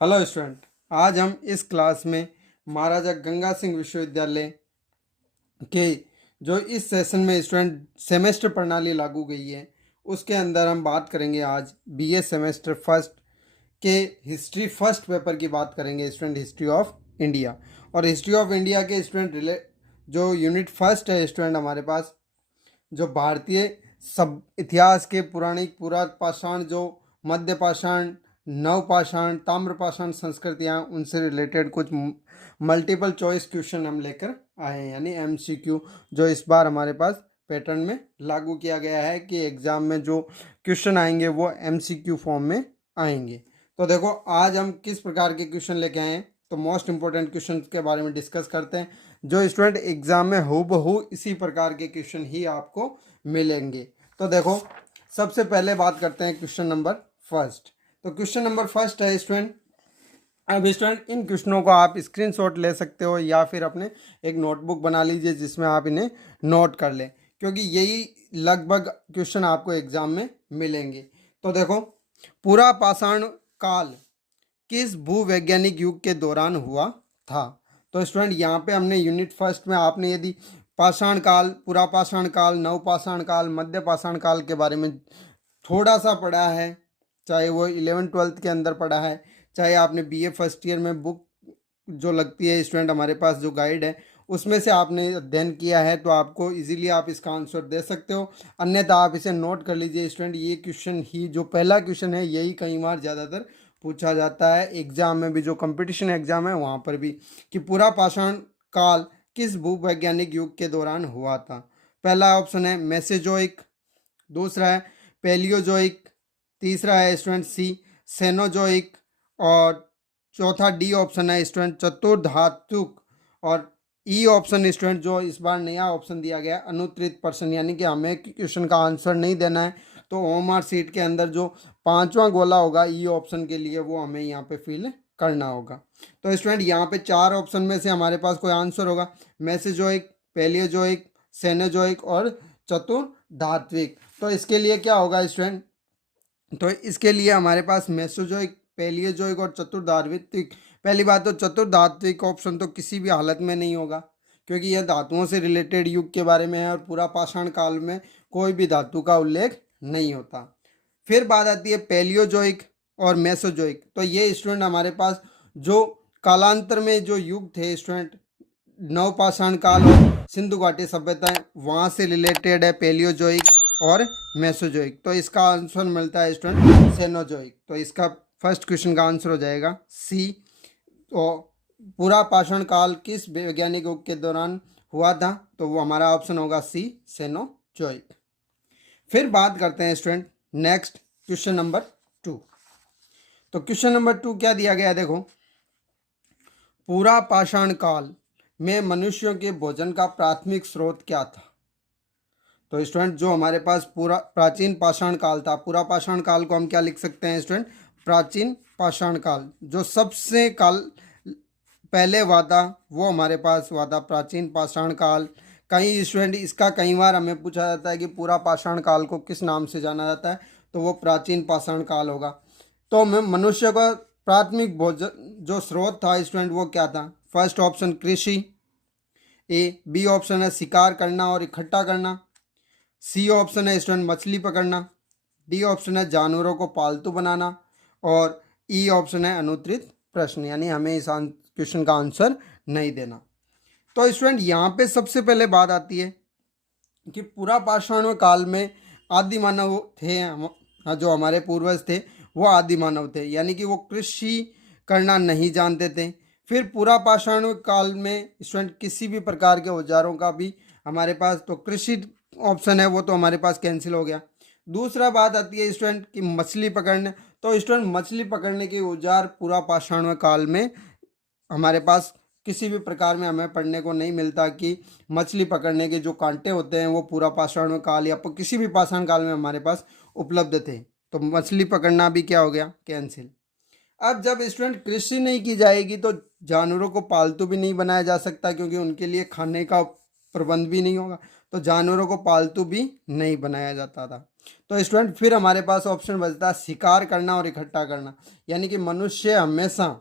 Hello student, आज हम इस क्लास में महाराजा गंगा सिंह विश्वविद्यालय के जो इस सेशन में स्टूडेंट सेमेस्टर प्रणाली लागू गई है उसके अंदर हम बात करेंगे। आज बीए सेमेस्टर फर्स्ट के हिस्ट्री फर्स्ट पेपर की बात करेंगे स्टूडेंट, हिस्ट्री ऑफ इंडिया। और हिस्ट्री ऑफ इंडिया के स्टूडेंट जो यूनिट फर्स्ट है स्टूडेंट हमारे पास, जो भारतीय सब इतिहास के पुराणिक पुरापाषाण, जो मध्य पाषाण, नवपाषाण, ताम्रपाषाण संस्कृतियाँ, उनसे रिलेटेड कुछ मल्टीपल चॉइस क्वेश्चन हम लेकर आए हैं, यानी एमसीक्यू, जो इस बार हमारे पास पैटर्न में लागू किया गया है कि एग्ज़ाम में जो क्वेश्चन आएंगे वो एमसीक्यू फॉर्म में आएंगे। तो देखो आज हम किस प्रकार के क्वेश्चन लेके आए हैं, तो मोस्ट इंपॉर्टेंट क्वेश्चन के बारे में डिस्कस करते हैं, जो स्टूडेंट एग्जाम में हूबहू इसी प्रकार के क्वेश्चन ही आपको मिलेंगे। तो देखो सबसे पहले बात करते हैं क्वेश्चन नंबर फर्स्ट। तो क्वेश्चन नंबर फर्स्ट है स्टूडेंट, अब स्टूडेंट इन क्वेश्चनों को आप स्क्रीनशॉट ले सकते हो या फिर अपने एक नोटबुक बना लीजिए जिसमें आप इन्हें नोट कर लें, क्योंकि यही लगभग क्वेश्चन आपको एग्जाम में मिलेंगे। तो देखो, पूरा पाषाण काल किस भूवैज्ञानिक युग के दौरान हुआ था? तो स्टूडेंट यहाँ पे हमने यूनिट फर्स्ट में आपने यदि पाषाण काल, पूरा पाषाण काल, नवपाषाण काल, मध्य पाषाण काल के बारे में थोड़ा सा पढ़ा है, चाहे वो 11th-12th के अंदर पढ़ा है, चाहे आपने बीए फर्स्ट ईयर में बुक जो लगती है स्टूडेंट हमारे पास जो गाइड है उसमें से आपने अध्ययन किया है, तो आपको इजीली आप इसका आंसर दे सकते हो। अन्यथा आप इसे नोट कर लीजिए स्टूडेंट, ये क्वेश्चन ही जो पहला क्वेश्चन है यही कई बार ज़्यादातर पूछा जाता है एग्जाम में भी, जो कंपटीशन एग्जाम है वहाँ पर भी, कि पूरा पाषाण काल किस भूवैज्ञानिक युग के दौरान हुआ था। पहला ऑप्शन है मेसेजोइक, दूसरा है पैलियोजोइक, तीसरा है स्टूडेंट सी सेनोजोइक, और चौथा डी ऑप्शन है स्टूडेंट चतुर्धातुक, और ई ऑप्शन स्टूडेंट जो इस बार नया ऑप्शन दिया गया अनुत्तरित प्रश्न, यानी कि हमें क्वेश्चन का आंसर नहीं देना है, तो ओएमआर सीट के अंदर जो पांचवा गोला होगा ई ऑप्शन के लिए वो हमें यहाँ पे फिल करना होगा। तो स्टूडेंट यहाँ पे चार ऑप्शन में से हमारे पास कोई आंसर होगा, मेसेजोइक, पैलियोजोइक, सेनोजोइक और चतुर्धात्विक। तो इसके लिए क्या होगा स्टूडेंट, तो इसके लिए हमारे पास मेसोजोइक, पैलियोजोइक और चतुर्धात्विक। पहली बात तो चतुर्धात्विक ऑप्शन तो किसी भी हालत में नहीं होगा, क्योंकि यह धातुओं से रिलेटेड युग के बारे में है और पूरा पाषाण काल में कोई भी धातु का उल्लेख नहीं होता। फिर बात आती है पैलियोजोइक और मेसोजोइक। तो ये स्टूडेंट हमारे पास जो कालांतर में जो युग थे स्टूडेंट, नवपाषाण काल और सिंधु घाटी सभ्यता, वहाँ से रिलेटेड है पैलियोजोइक और मेसोजोइक। तो इसका आंसर मिलता है स्टूडेंट सेनोजोइक। तो इसका फर्स्ट क्वेश्चन का आंसर हो जाएगा सी। तो पूरा पाषाण काल किस वैज्ञानिक युग के दौरान हुआ था? तो वो हमारा ऑप्शन होगा सी सेनोजोइक। फिर बात करते हैं स्टूडेंट नेक्स्ट क्वेश्चन नंबर 2। तो क्वेश्चन नंबर 2 क्या दिया गया है, देखो, पूरा पाषाण काल में मनुष्यों के भोजन का प्राथमिक स्रोत क्या था? तो स्टूडेंट जो हमारे पास पूरा प्राचीन पाषाण काल था, पूरा पाषाण काल को हम क्या लिख सकते हैं स्टूडेंट, प्राचीन पाषाण काल। जो सबसे काल पहले हुआ था वो हमारे पास हुआ था प्राचीन पाषाण काल। कई स्टूडेंट इसका कई बार हमें पूछा जाता है कि पूरा पाषाण काल को किस नाम से जाना जाता है, तो वो प्राचीन पाषाण काल होगा। तो मैं मनुष्य का प्राथमिक भोजन जो स्रोत था स्टूडेंट वो क्या था? फर्स्ट ऑप्शन कृषि, ए। बी ऑप्शन है शिकार करना और इकट्ठा करना, सी ऑप्शन है स्टूडेंट मछली पकड़ना, डी ऑप्शन है जानवरों को पालतू बनाना, और ई ऑप्शन है अनुत्तरित प्रश्न, यानी हमें इस क्वेश्चन का आंसर नहीं देना। तो स्टूडेंट यहाँ पे सबसे पहले बात आती है कि पूरा पाषाण काल में आदि मानव थे, जो हमारे पूर्वज थे वो आदि मानव थे, यानी कि वो कृषि करना नहीं जानते थे। फिर पूरा पाषाण काल में स्टूडेंट किसी भी प्रकार के औजारों का भी हमारे पास, तो कृषि ऑप्शन है वो तो हमारे पास कैंसिल हो गया। दूसरा बात आती है स्टूडेंट कि मछली पकड़ने, तो स्टूडेंट मछली पकड़ने के औजार पूरा पाषाण काल में हमारे पास किसी भी प्रकार में हमें पढ़ने को नहीं मिलता कि मछली पकड़ने के जो कांटे होते हैं वो पूरा पाषाण काल या किसी भी पाषाण काल में हमारे पास उपलब्ध थे। तो मछली पकड़ना भी क्या हो गया, कैंसिल। अब जब स्टूडेंट कृषि नहीं की जाएगी तो जानवरों को पालतू भी नहीं बनाया जा सकता, क्योंकि उनके लिए खाने का प्रबंध भी नहीं होगा, तो जानवरों को पालतू भी नहीं बनाया जाता था। तो स्टूडेंट फिर हमारे पास ऑप्शन बचता है शिकार करना और इकट्ठा करना, यानी कि मनुष्य हमेशा,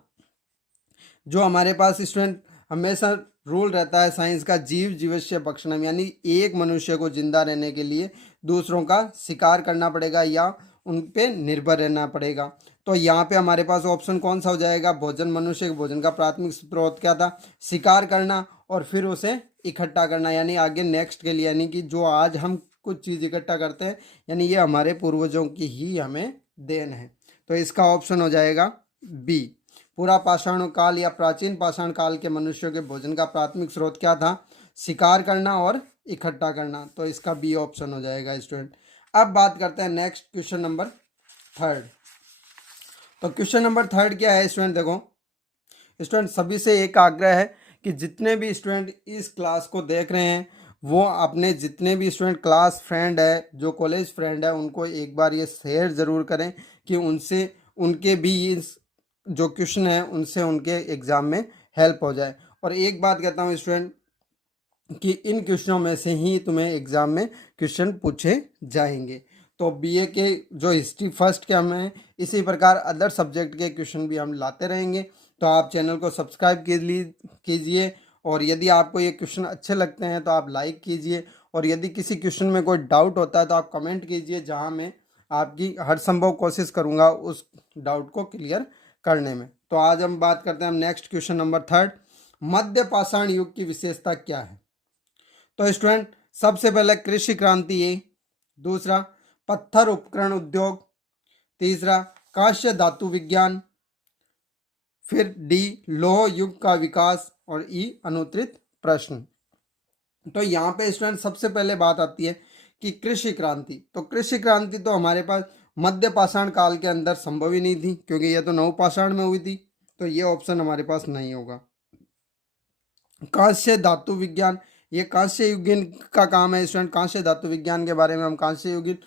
जो हमारे पास स्टूडेंट हमेशा रूल रहता है साइंस का, जीव जीवस्य भक्षणम, यानी एक मनुष्य को जिंदा रहने के लिए दूसरों का शिकार करना पड़ेगा या उन पे निर्भर रहना पड़ेगा। तो यहाँ पे हमारे पास ऑप्शन कौन सा हो जाएगा, भोजन। मनुष्य के भोजन का प्राथमिक स्रोत क्या था, शिकार करना और फिर उसे इकट्ठा करना, यानी आगे नेक्स्ट के लिए, यानी कि जो आज हम कुछ चीज़ इकट्ठा करते हैं, यानी ये हमारे पूर्वजों की ही हमें देन है। तो इसका ऑप्शन हो जाएगा बी। पूरा पाषाण काल या प्राचीन पाषाण काल के मनुष्यों के भोजन का प्राथमिक स्रोत क्या था, शिकार करना और इकट्ठा करना। तो इसका बी ऑप्शन हो जाएगा स्टूडेंट। अब बात करते हैं नेक्स्ट क्वेश्चन नंबर थर्ड। तो क्वेश्चन नंबर थर्ड क्या है स्टूडेंट, देखो स्टूडेंट सभी से एक आग्रह है कि जितने भी स्टूडेंट इस क्लास को देख रहे हैं वो अपने जितने भी स्टूडेंट क्लास फ्रेंड है, जो कॉलेज फ्रेंड है, उनको एक बार ये शेयर ज़रूर करें कि उनसे उनके भी इस जो क्वेश्चन है उनसे उनके एग्ज़ाम में हेल्प हो जाए। और एक बात कहता हूँ स्टूडेंट कि इन क्वेश्चनों में से ही तुम्हें एग्ज़ाम में क्वेश्चन पूछे जाएंगे। तो बीए के जो हिस्ट्री फर्स्ट के हमें, इसी प्रकार अदर सब्जेक्ट के क्वेश्चन भी हम लाते रहेंगे। तो आप चैनल को सब्सक्राइब कीजिए और यदि आपको ये क्वेश्चन अच्छे लगते हैं तो आप लाइक कीजिए, और यदि किसी क्वेश्चन में कोई डाउट होता है तो आप कमेंट कीजिए, जहां मैं आपकी हर संभव कोशिश करूंगा उस डाउट को क्लियर करने में। तो आज हम बात करते हैं नेक्स्ट क्वेश्चन नंबर थर्ड, मध्य पाषाण युग की विशेषता क्या है। तो स्टूडेंट सबसे पहले कृषि क्रांति ए, दूसरा पत्थर उपकरण उद्योग, तीसरा कांस्य धातु विज्ञान, फिर डी लौह युग का विकास, और ई अनुत्तरित प्रश्न। तो यहाँ पे स्टूडेंट सबसे पहले बात आती है कि कृषि क्रांति। तो कृषि क्रांति तो हमारे पास मध्य पाषाण काल के अंदर संभव ही नहीं थी, क्योंकि यह तो नव पाषाण में हुई थी, तो ये ऑप्शन हमारे पास नहीं होगा। कांस्य धातु विज्ञान, ये कांस्य युगीन का काम है स्टूडेंट। कांस्य धातु विज्ञान के बारे में हम कांस्य युगीन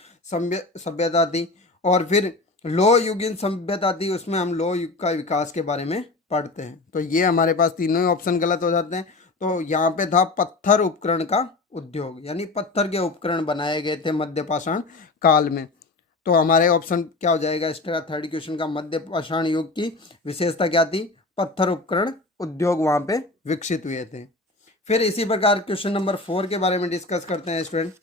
सभ्यता थी, और फिर लौह युगीन सभ्यता थी, उसमें हम लौह युग का विकास के बारे में पढ़ते हैं। तो ये हमारे पास तीनों ही ऑप्शन गलत हो जाते हैं। तो यहाँ पे था पत्थर उपकरण का उद्योग, यानी पत्थर के उपकरण बनाए गए थे मध्य पाषाण काल में। तो हमारे ऑप्शन क्या हो जाएगा इसका थर्ड क्वेश्चन का, मध्य पाषाण युग की विशेषता क्या थी, पत्थर उपकरण उद्योग वहाँ पे विकसित हुए थे। फिर इसी प्रकार क्वेश्चन नंबर 4 के बारे में डिस्कस करते हैं स्टूडेंट।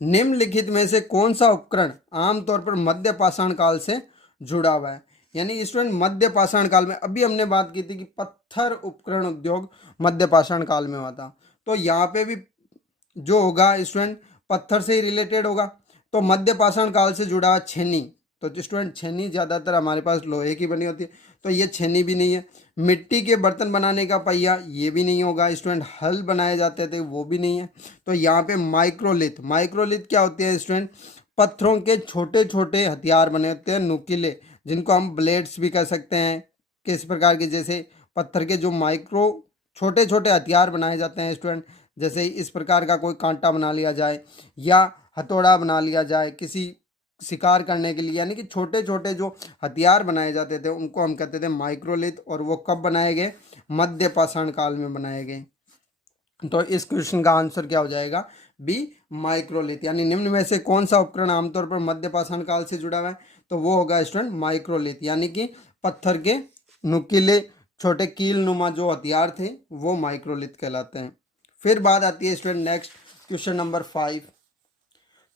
निम्नलिखित में से कौन सा उपकरण आमतौर पर मध्य पाषाण काल से जुड़ा हुआ है, यानी स्टूडेंट मध्य पाषाण काल में, अभी हमने बात की थी कि पत्थर उपकरण उद्योग मध्य पाषाण काल में हुआ था, तो यहाँ पे भी जो होगा स्टूडेंट पत्थर से ही रिलेटेड होगा। तो मध्य पाषाण काल से जुड़ा छेनी, तो स्टूडेंट छेनी ज़्यादातर हमारे पास लोहे की बनी होती है, तो ये छेनी भी नहीं है। मिट्टी के बर्तन बनाने का पहिया, ये भी नहीं होगा स्टूडेंट। हल बनाए जाते थे, वो भी नहीं है। तो यहाँ पे माइक्रोलिथ, माइक्रोलिथ क्या होती है स्टूडेंट, पत्थरों के छोटे छोटे हथियार बने होते हैं नुकीले, जिनको हम ब्लेड्स भी कह सकते हैं। किस प्रकार के, जैसे पत्थर के जो माइक्रो छोटे छोटे हथियार बनाए जाते हैं स्टूडेंट, जैसे इस प्रकार का कोई कांटा बना लिया जाए या हथौड़ा बना लिया जाए किसी शिकार करने के लिए, यानी कि छोटे छोटे जो हथियार बनाए जाते थे उनको हम कहते थे माइक्रोलिथ। और वो कब बनाए गए, मध्य पाषाण काल में बनाए गए। तो इस क्वेश्चन का आंसर क्या हो जाएगा, बी माइक्रोलिथ। यानी निम्न में से कौन सा उपकरण आमतौर पर मध्य पाषाण काल से जुड़ा हुआ है, तो वो होगा स्टूडेंट माइक्रोलिथ, यानी कि पत्थर के नुकीले छोटे कील नुमा जो हथियार थे वो माइक्रोलिथ कहलाते हैं। फिर बात आती है स्टूडेंट नेक्स्ट क्वेश्चन नंबर 5।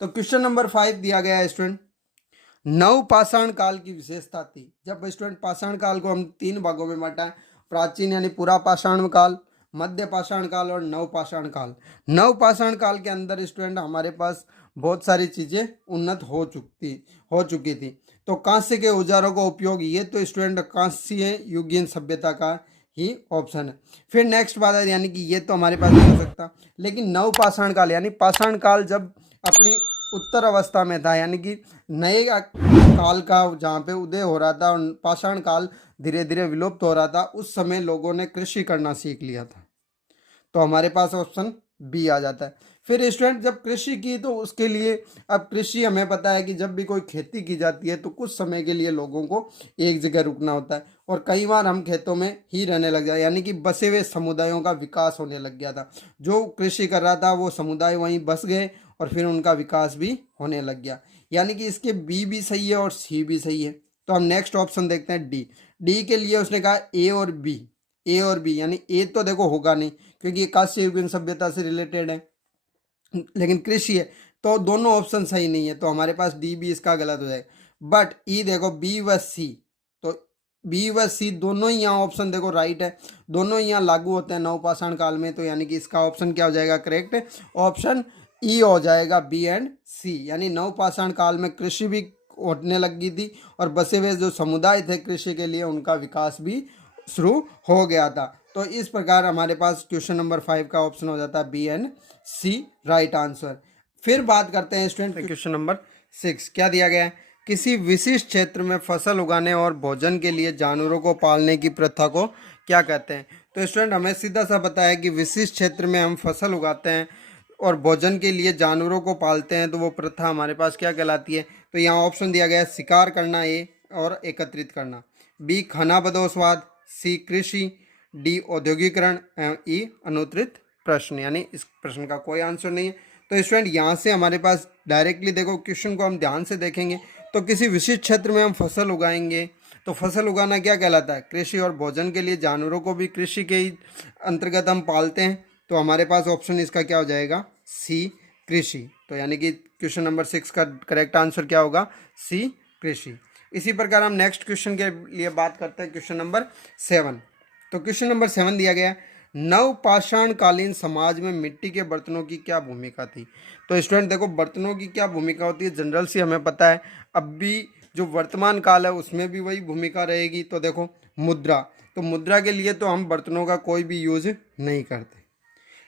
तो क्वेश्चन नंबर 5 दिया गया है स्टूडेंट, नव पाषाण काल की विशेषता थी। जब स्टूडेंट पाषाण काल को हम 3 भागों में बांटा है, प्राचीन यानी पूरा पाषाण काल, मध्य पाषाण काल और नव पाषाण काल। नव पाषाण काल के अंदर स्टूडेंट हमारे पास बहुत सारी चीज़ें उन्नत हो चुकी थी। तो कांस्य के औजारों का उपयोग, ये तो स्टूडेंट कांस्य युगीन सभ्यता का ही ऑप्शन है। फिर नेक्स्ट बात है, यानी कि ये तो हमारे पास नहीं हो सकता। लेकिन नव पाषाण काल, यानी पाषाण काल जब अपनी उत्तर अवस्था में था, यानी कि नए काल का जहाँ पे उदय हो रहा था और पाषाण काल धीरे धीरे विलुप्त हो रहा था, उस समय लोगों ने कृषि करना सीख लिया था। तो हमारे पास ऑप्शन बी आ जाता है। फिर स्टूडेंट जब कृषि की तो उसके लिए, अब कृषि हमें पता है कि जब भी कोई खेती की जाती है तो कुछ समय के लिए लोगों को एक जगह रुकना होता है और कई बार हम खेतों में ही रहने लग जाए, यानी कि बसे हुए समुदायों का विकास होने लग गया था। जो कृषि कर रहा था वो समुदाय वहीं बस गए और फिर उनका विकास भी होने लग गया। यानी कि इसके बी भी सही है और सी भी सही है। तो हम नेक्स्ट ऑप्शन देखते हैं डी। डी के लिए उसने कहा ए और बी, ए और बी, यानी ए तो देखो होगा नहीं क्योंकि ये कांस्य युगीन सभ्यता से रिलेटेड है, लेकिन कृषि है, तो दोनों ऑप्शन सही नहीं है, तो हमारे पास डी भी इसका गलत हो जाएगा। बट ई देखो बी व सी, तो बी व सी दोनों ही यहाँ ऑप्शन देखो राइट है, दोनों ही यहाँ लागू होते हैं नवपाषाण काल में, तो यानी कि इसका ऑप्शन क्या हो जाएगा करेक्ट, ऑप्शन ई हो जाएगा बी एंड सी। यानी नवपाषाण काल में कृषि भी होने लगी थी और बसे हुए जो समुदाय थे कृषि के लिए उनका विकास भी शुरू हो गया था। तो इस प्रकार हमारे पास क्वेश्चन नंबर 5 का ऑप्शन हो जाता है B and C right answer. फिर बात करते हैं स्टूडेंट क्वेश्चन नंबर 6, क्या दिया गया है, किसी विशिष्ट क्षेत्र में फसल उगाने और भोजन के लिए जानवरों को पालने की प्रथा को क्या कहते हैं। तो स्टूडेंट हमें सीधा सा पता है कि विशिष्ट क्षेत्र में हम फसल उगाते हैं और भोजन के लिए जानवरों को पालते हैं तो वो प्रथा हमारे पास क्या कहलाती है। तो यहाँ ऑप्शन दिया गया है शिकार करना ए और एकत्रित करना, बी खाना बदोस्वाद, सी कृषि, डी औद्योगिकरण एवं ई अनुत्तरित प्रश्न, यानी इस प्रश्न का कोई आंसर नहीं है। तो स्टूडेंट यहाँ से हमारे पास डायरेक्टली देखो क्वेश्चन को हम ध्यान से देखेंगे तो किसी विशिष्ट क्षेत्र में हम फसल उगाएंगे तो फसल उगाना क्या कहलाता है, कृषि, और भोजन के लिए जानवरों को भी कृषि के ही अंतर्गत हम पालते हैं, तो हमारे पास ऑप्शन इसका क्या हो जाएगा सी कृषि। तो यानी कि क्वेश्चन नंबर 6 का करेक्ट आंसर क्या होगा सी कृषि। इसी प्रकार हम नेक्स्ट क्वेश्चन के लिए बात करते हैं क्वेश्चन नंबर 7। तो क्वेश्चन नंबर 7 दिया गया नवपाषाण कालीन समाज में मिट्टी के बर्तनों की क्या भूमिका थी। तो स्टूडेंट देखो बर्तनों की क्या भूमिका होती है जनरल सी हमें पता है, अब भी जो वर्तमान काल है उसमें भी वही भूमिका रहेगी। तो देखो मुद्रा, तो मुद्रा के लिए तो हम बर्तनों का कोई भी यूज नहीं करते।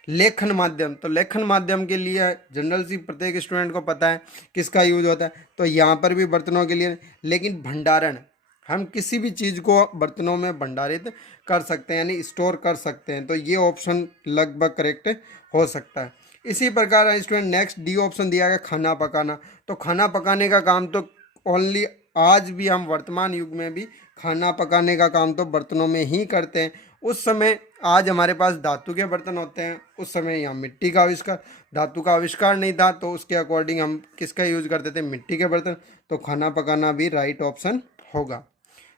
लेखन माध्यम, तो लेखन माध्यम के लिए जनरल सी प्रत्येक स्टूडेंट को पता है किसका यूज होता है, तो यहाँ पर भी बर्तनों के लिए। लेकिन भंडारण, हम किसी भी चीज़ को बर्तनों में भंडारित कर सकते हैं यानी स्टोर कर सकते हैं, तो ये ऑप्शन लगभग करेक्ट हो सकता है। इसी प्रकार स्टूडेंट नेक्स्ट डी ऑप्शन दिया गया खाना पकाना, तो खाना पकाने का काम तो ओनली आज भी हम वर्तमान युग में भी खाना पकाने का काम तो बर्तनों में ही करते हैं। उस समय आज हमारे पास धातु के बर्तन होते हैं, उस समय यहाँ मिट्टी का आविष्कार, धातु का आविष्कार नहीं था, तो उसके अकॉर्डिंग हम किसका यूज करते थे मिट्टी के बर्तन, तो खाना पकाना भी राइट ऑप्शन होगा।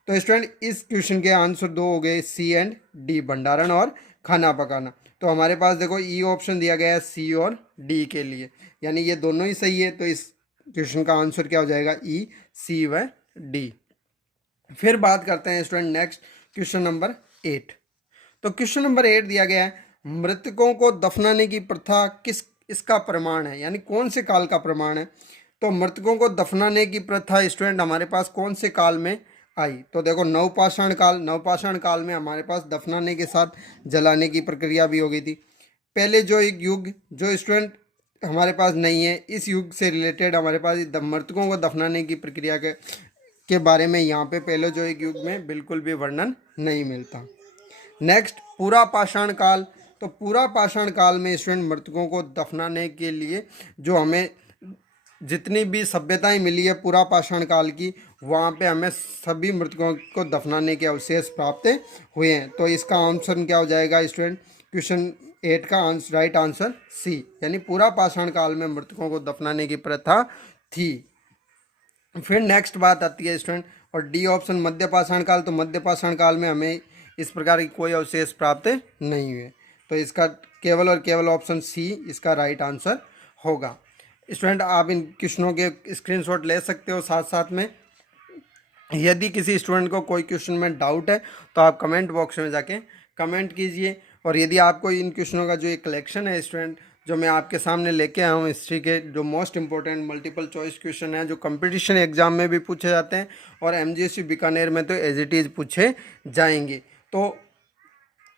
तो स्टूडेंट इस क्वेश्चन के आंसर दो हो गए सी एंड डी, भंडारण और खाना पकाना। तो हमारे पास देखो ई ऑप्शन दिया गया है सी और डी के लिए, यानी ये दोनों ही सही है, तो इस क्वेश्चन का आंसर क्या हो जाएगा ई, सी व डी। फिर बात करते हैं स्टूडेंट नेक्स्ट क्वेश्चन नंबर 8। तो क्वेश्चन नंबर 8 दिया गया है मृतकों को दफनाने की प्रथा किस इसका प्रमाण है, यानी कौन से काल का प्रमाण है। तो मृतकों को दफनाने की प्रथा स्टूडेंट हमारे पास कौन से काल में आई, तो देखो नवपाषाण काल, नवपाषाण काल में हमारे पास दफनाने के साथ जलाने की प्रक्रिया भी हो गई थी। पहले जो एक युग जो स्टूडेंट हमारे पास नहीं है, इस युग से रिलेटेड हमारे पास मृतकों को दफनाने की प्रक्रिया के बारे में यहाँ पे पहले जो एक युग में बिल्कुल भी वर्णन नहीं मिलता। नेक्स्ट पूरा पाषाण काल, तो पूरा पाषाण काल में स्टूडेंट मृतकों को दफनाने के लिए जो हमें जितनी भी सभ्यताएं मिली है पूरा पाषाण काल की, वहाँ पे हमें सभी मृतकों को दफनाने के अवशेष प्राप्त हुए हैं, तो इसका आंसर क्या हो जाएगा स्टूडेंट क्वेश्चन 8 का आंसर राइट आंसर सी, यानी पूरा पाषाण काल में मृतकों को दफनाने की प्रथा थी। फिर नेक्स्ट बात आती है स्टूडेंट और डी ऑप्शन मध्य पाषाण काल, तो मध्य पाषाण काल में हमें इस प्रकार की कोई अवशेष प्राप्त नहीं हुए, तो इसका केवल और केवल ऑप्शन सी इसका राइट आंसर होगा। स्टूडेंट आप इन क्वेश्चनों के स्क्रीनशॉट ले सकते हो, साथ साथ में यदि किसी स्टूडेंट को कोई क्वेश्चन में डाउट है तो आप कमेंट बॉक्स में जाके कमेंट कीजिए। और यदि आपको इन क्वेश्चनों का जो एक कलेक्शन है स्टूडेंट जो मैं आपके सामने लेके आया हूँ हिस्ट्री के जो most important multiple choice question हैं जो कंपटीशन एग्जाम में भी पूछे जाते हैं और एमजीएससी बीकानेर में तो एज इट इज़ पूछे जाएंगे, तो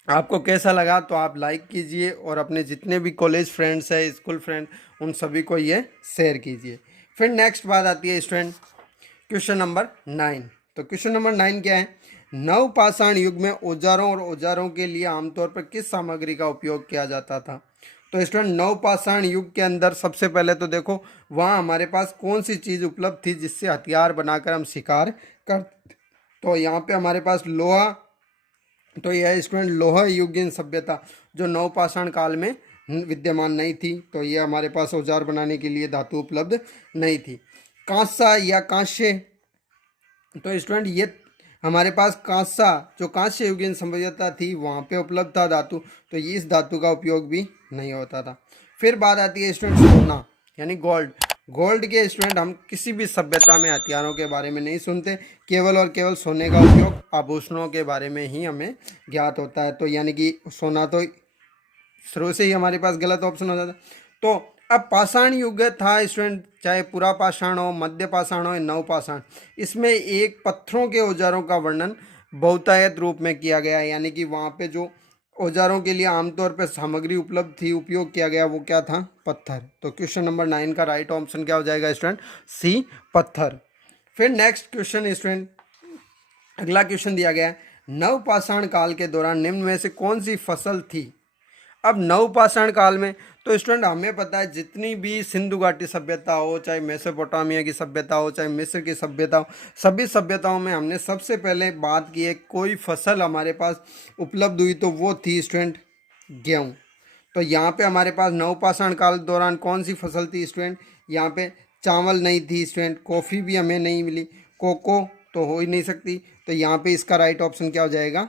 आपको कैसा लगा तो आप लाइक कीजिए और अपने जितने भी कॉलेज फ्रेंड्स हैं स्कूल फ्रेंड उन सभी को ये शेयर कीजिए। फिर नेक्स्ट बात आती है स्टूडेंट क्वेश्चन नंबर 9। तो क्वेश्चन नंबर 9 क्या है, नवपाषाण युग में औजारों और औजारों के लिए आमतौर पर किस सामग्री का उपयोग किया जाता था। तो स्टूडेंट नवपाषाण युग के अंदर सबसे पहले तो देखो वहाँ हमारे पास कौन सी चीज़ उपलब्ध थी जिससे हथियार बनाकर हम शिकार कर, तो यहाँ पे हमारे पास लोहा, तो यह स्टूडेंट लोहा युगीन सभ्यता जो नवपाषाण काल में विद्यमान नहीं थी, तो ये हमारे पास औजार बनाने के लिए धातु उपलब्ध नहीं थी। कांसा या कांस्य, तो स्टूडेंट ये हमारे पास कांसा जो कांस्य युगीन सभ्यता थी वहाँ पे उपलब्ध था धातु, तो ये इस धातु का उपयोग भी नहीं होता था। फिर बात आती है स्टूडेंट सोना यानी गोल्ड। गोल्ड के स्टूडेंट हम किसी भी सभ्यता में हथियारों के बारे में नहीं सुनते, केवल और केवल सोने का उपयोग आभूषणों के बारे में ही हमें ज्ञात होता है। तो यानी कि सोना तो शुरू से ही हमारे पास गलत ऑप्शन हो जाता है। तो अब पाषाण युग था स्टूडेंट, चाहे पूरा पाषाण हो, मध्य पाषाण हो या नवपाषाण, इसमें एक पत्थरों के औजारों का वर्णन बहुतायत रूप में किया गया है। यानी कि वहाँ पे जो औजारों के लिए आमतौर पर सामग्री उपलब्ध थी, उपयोग किया गया, वो क्या था? पत्थर। तो क्वेश्चन नंबर 9 का राइट ऑप्शन क्या हो जाएगा स्टूडेंट? सी, पत्थर। फिर नेक्स्ट क्वेश्चन स्टूडेंट, अगला क्वेश्चन दिया गया है, नवपाषाण काल के दौरान निम्न में से कौन सी फसल थी? अब नवपाषाण काल में तो स्टूडेंट हमें पता है जितनी भी सिंधु घाटी सभ्यता हो, चाहे मेसोपोटामिया की सभ्यता हो, चाहे मिस्र की सभ्यता हो, सभी सभ्यताओं में हमने सबसे पहले बात की है कोई फसल हमारे पास उपलब्ध हुई तो वो थी स्टूडेंट गेहूँ। तो यहाँ पे हमारे पास नवपाषाण काल दौरान कौन सी फसल थी स्टूडेंट? यहाँ पे चावल नहीं थी स्टूडेंट, कॉफ़ी भी हमें नहीं मिली, कोको तो हो ही नहीं सकती। तो यहाँ पे इसका राइट ऑप्शन क्या हो जाएगा?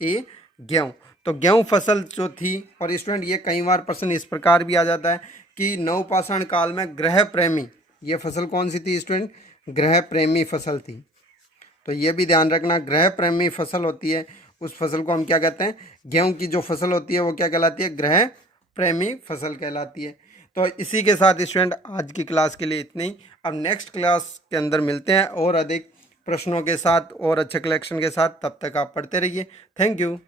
ए, गेहूँ। तो गेहूँ फसल जो थी, और स्टूडेंट ये कई बार प्रश्न इस प्रकार भी आ जाता है कि नवपाषाण काल में ग्रह प्रेमी, ये फसल कौन सी थी स्टूडेंट? ग्रह प्रेमी फसल थी। तो ये भी ध्यान रखना, ग्रह प्रेमी फसल होती है उस फसल को हम क्या कहते हैं? गेहूं की जो फसल होती है वो क्या कहलाती है? ग्रह प्रेमी फसल कहलाती है। तो इसी के साथ स्टूडेंट आज की क्लास के लिए इतनी ही। अब नेक्स्ट क्लास के अंदर मिलते हैं और अधिक प्रश्नों के साथ और अच्छे कलेक्शन के साथ। तब तक आप पढ़ते रहिए। Thank you.